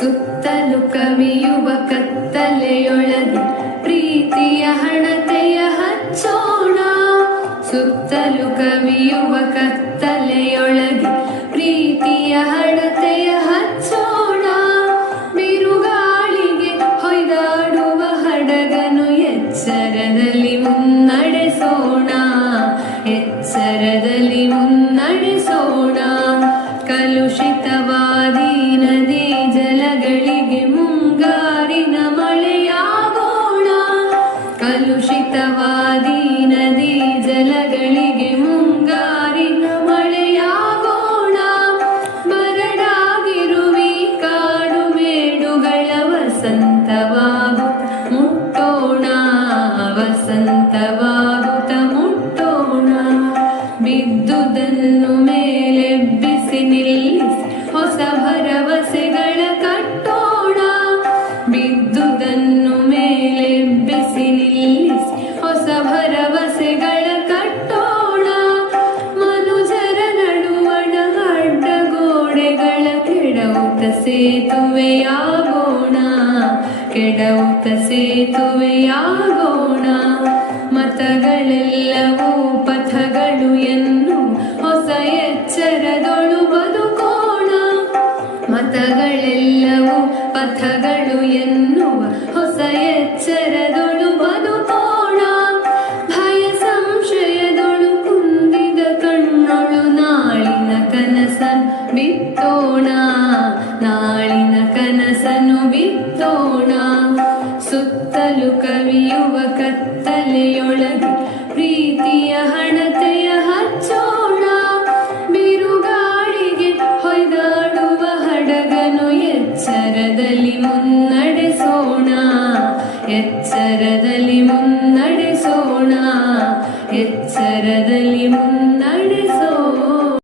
ಸುತ್ತಲು ಕವಿಯುವ ಕತ್ತಲೆಯೊಳಗೆ ಪ್ರೀತಿಯ ಹಣತೆಯ ಹಚ್ಚೋಣ. ಸುತ್ತಲು ಕವಿಯುವ ಕತ್ತಲೆಯೊಳಗೆ ಪ್ರೀತಿಯ ಹಣತೆಯ ಹಚ್ಚೋಣ. ಬಿರುಗಾಳಿಗೆ ಹೊಯ್ದಾಡುವ ಹಡಗನು ಎಚ್ಚರದಲ್ಲಿ ಮುನ್ನಡೆಸೋಣ. ಎಚ್ಚರದಲ್ಲಿ ಮುನ್ನಡೆಸೋಣ. ಕಲುಷಿತವಾದಿ ವಸಂತವಾಗುತ್ತ ಮುಟ್ಟೋಣ ಬಿದ್ದುದನ್ನು ಮೇಲೆಬ್ಬಿಸಿ ನಿಲ್ಲಿಸಿ ಹೊಸ ಭರವಸೆಗಳ ಕಟ್ಟೋಣ. ಬಿದ್ದುದನ್ನು ಮೇಲೆಬ್ಬಿಸಿ ನಿಲ್ಲಿಸಿ ಹೊಸ ಭರವಸೆಗಳ ಕಟ್ಟೋಣ. ಮನುಜರ ನಡುವಣ ಅಡ್ಡಗೋಡೆಗಳ ಕೆಡವುತ ಸೇತುವೆಯಾಗೋಣ. ಕೆಡವುತ ಸೇತುವೆಯಾಗೋಣ ಮತಗಳೆಲ್ಲವೂ ಪಥಗಳು ಎನ್ನು ಹೊಸ ಎಚ್ಚರದೊಳು ಬದುಕೋಣ. ಮತಗಳೆಲ್ಲವೂ ಪಥಗಳು ಎನ್ನುವ ಹೊಸ ಎಚ್ಚರದೊಳು ಬದುಕೋಣ. ಭಯ ಸಂಶಯದೊಳು ಕುಂದಿದ ಕಣ್ಣೊಳು ನಾಳಿನ ಕನಸ ಬಿತ್ತೋಣ. ನಾಳಿನ ಕನಸನ್ನು ಬಿತ್ತೋಣ. ಸುತ್ತಲು ಕವಿಯುವ ಕತ್ತಲೆಯೊಳಗೆ ಪ್ರೀತಿಯ ಹಣತೆಯ ಹಚ್ಚೋಣ. ಬಿರುಗಾಳಿಗೆ ಹೊಯ್ದಾಡುವ ಹಡಗನು ಎಚ್ಚರದಲ್ಲಿ ಮುನ್ನಡೆಸೋಣ. ಎಚ್ಚರದಲ್ಲಿ ಮುನ್ನಡೆಸೋಣ. ಎಚ್ಚರದಲ್ಲಿ ಮುನ್ನ